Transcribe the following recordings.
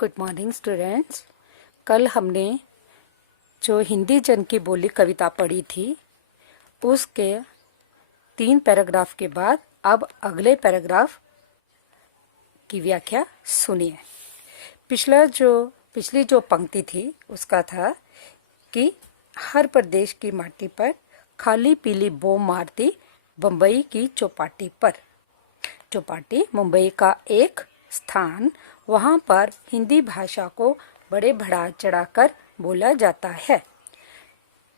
Good morning students. कल हमने जो हिंदी जन की बोली कविता पढ़ी थी उसके 3 पैराग्राफ के बाद अब अगले पैराग्राफ की व्याख्या सुनिए। पिछली जो पंक्ति थी उसका था कि हर प्रदेश की माटी पर खाली पीली बो मारती बम्बई की चौपाटी पर। चौपाटी मुंबई का एक स्थान, वहां पर हिंदी भाषा को बड़े बढ़ा चढ़ाकर बोला जाता है।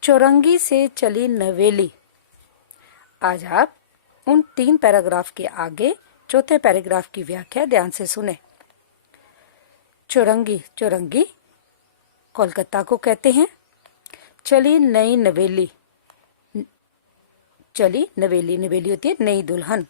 चौरंगी से चली नवेली। आज आप उन 3 पैराग्राफ के आगे चौथे पैराग्राफ की व्याख्या ध्यान से सुने। चौरंगी चौरंगी कोलकाता को कहते हैं। चली नई नवेली, चली नवेली, नवेली होती है नई दुल्हन।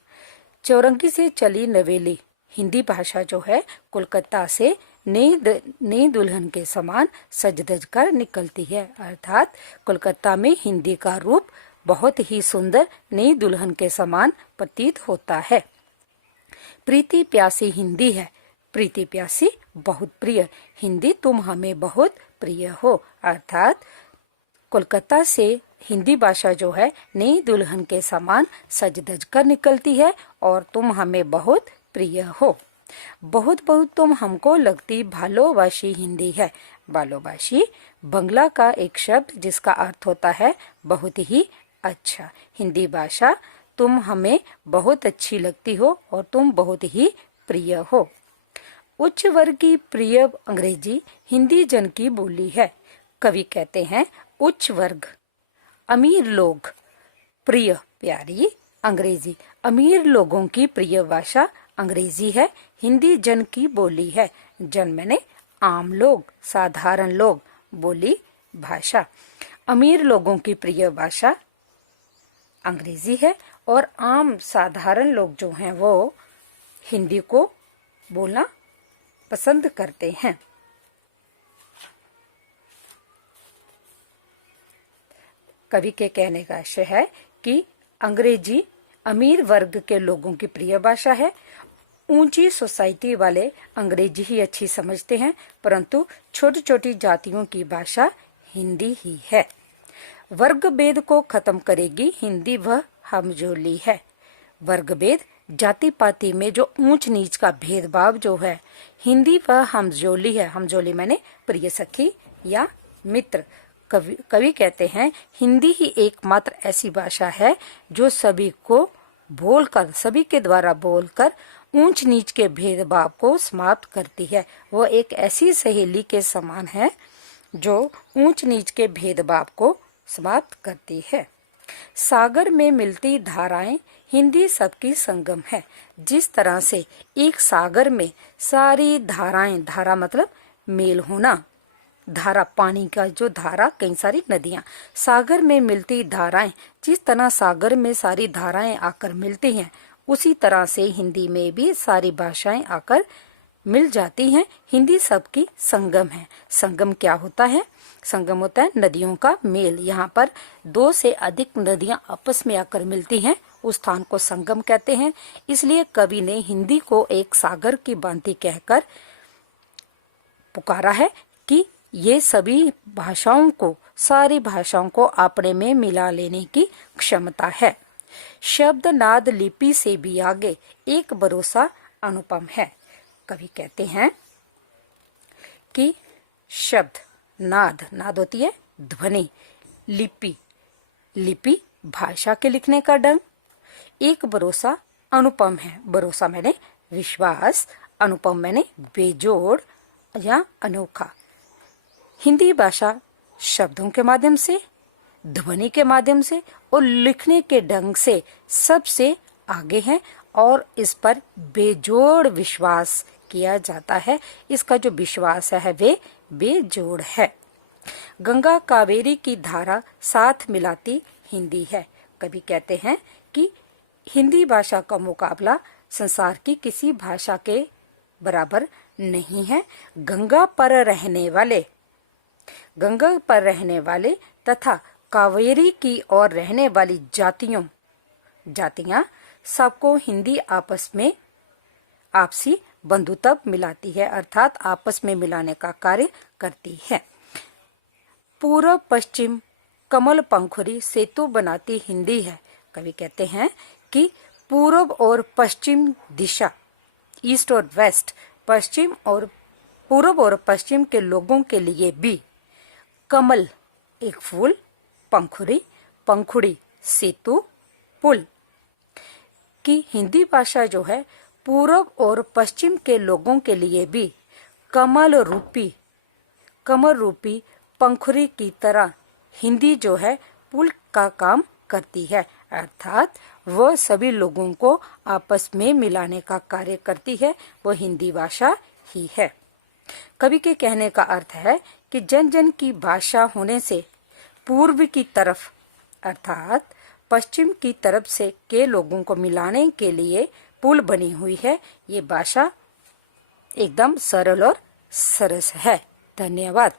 चौरंगी से चली नवेली हिंदी भाषा जो है कोलकाता से नई दुल्हन के समान सज धज कर निकलती है, अर्थात कोलकाता में हिंदी का रूप बहुत ही सुंदर नई दुल्हन के समान प्रतीत होता है। प्रीति प्यासी हिंदी है, प्रीति प्यासी बहुत प्रिय हिंदी, तुम हमें बहुत प्रिय हो, अर्थात कोलकाता से हिंदी भाषा जो है नई दुल्हन के समान सज धज कर निकलती है और तुम हमें बहुत प्रिय हो। बहुत बहुत तुम हमको लगती भालोबाशी हिंदी है। भालोबाशी बंगला का एक शब्द जिसका अर्थ होता है बहुत ही अच्छा। हिंदी भाषा तुम हमें बहुत अच्छी लगती हो और तुम बहुत ही प्रिय हो। उच्च वर्ग की प्रिय अंग्रेजी हिंदी जन की बोली है। कवि कहते हैं उच्च वर्ग अमीर लोग, प्रिय प्यारी अंग्रेजी। अमीर लोगों की प्रिय भाषा अंग्रेजी है, हिंदी जन की बोली है। जन मैंने आम लोग, साधारण लोग, बोली भाषा। अमीर लोगों की प्रिय भाषा अंग्रेजी है और आम साधारण लोग जो हैं वो हिंदी को बोलना पसंद करते हैं। कवि के कहने का आशय है कि अंग्रेजी अमीर वर्ग के लोगों की प्रिय भाषा है। ऊंची सोसाइटी वाले अंग्रेजी ही अच्छी समझते हैं, परंतु छोटी छोटी जातियों की भाषा हिंदी ही है। वर्ग भेद को खत्म करेगी हिंदी वह हमजोली है। वर्ग भेद जाति पाति में जो ऊंच नीच का भेदभाव जो है, हिंदी वह हमजोली है। हमजोली मैंने प्रिय सखी या मित्र। कवि कहते हैं हिंदी ही एकमात्र ऐसी भाषा है जो सभी के द्वारा बोलकर ऊंच नीच के भेदभाव को समाप्त करती है। वो एक ऐसी सहेली के समान है जो ऊंच नीच के भेदभाव को समाप्त करती है। सागर में मिलती धाराएं हिंदी सबकी संगम है। जिस तरह से एक सागर में सारी धाराएं, धारा मतलब मेल होना, धारा पानी का जो धारा, कई सारी नदियां, सागर में मिलती धाराएं, जिस तरह सागर में सारी धाराएं आकर मिलती हैं उसी तरह से हिंदी में भी सारी भाषाएं आकर मिल जाती हैं। हिंदी सबकी संगम है। संगम क्या होता है? संगम होता है नदियों का मेल। यहाँ पर 2 से अधिक नदियां आपस में आकर मिलती हैं, उस स्थान को संगम कहते हैं। इसलिए कवि ने हिंदी को एक सागर की भांति कहकर पुकारा है कि ये सभी भाषाओं को, सारी भाषाओं को अपने में मिला लेने की क्षमता है। शब्द नाद लिपि से भी आगे एक भरोसा अनुपम है। कवि कहते हैं कि शब्द, नाद, नाद होती है ध्वनि, लिपि, लिपि भाषा के लिखने का ढंग, एक भरोसा अनुपम है। भरोसा मैंने विश्वास, अनुपम मैंने बेजोड़ या अनोखा। हिंदी भाषा शब्दों के माध्यम से, ध्वनि के माध्यम से और लिखने के ढंग से सबसे आगे है और इस पर बेजोड़ विश्वास किया जाता है। इसका जो विश्वास है वे बेजोड़ है। गंगा कावेरी की धारा साथ मिलाती हिंदी है। कवि कहते हैं कि हिंदी भाषा का मुकाबला संसार की किसी भाषा के बराबर नहीं है। गंगा पर रहने वाले तथा कावेरी की ओर रहने वाली जातियां सबको हिंदी आपस में आपसी बंधुत्व मिलाती है, अर्थात आपस में मिलाने का कार्य करती है। पूर्व पश्चिम कमल पंखुड़ी सेतु बनाती हिंदी है। कवि कहते हैं कि पूर्व और पश्चिम दिशा, ईस्ट और वेस्ट, पश्चिम और पूर्व और पश्चिम के लोगों के लिए भी कमल एक फूल, पंखुड़ी, पंखुड़ी सेतु, पुल की हिंदी भाषा जो है पूर्व और पश्चिम के लोगों के लिए भी कमल रूपी पंखुड़ी की तरह हिंदी जो है पुल का काम करती है, अर्थात वह सभी लोगों को आपस में मिलाने का कार्य करती है, वो हिंदी भाषा ही है। कवि के कहने का अर्थ है कि जन जन की भाषा होने से पूर्व की तरफ अर्थात पश्चिम की तरफ से के लोगों को मिलाने के लिए पुल बनी हुई है। ये भाषा एकदम सरल और सरस है। धन्यवाद।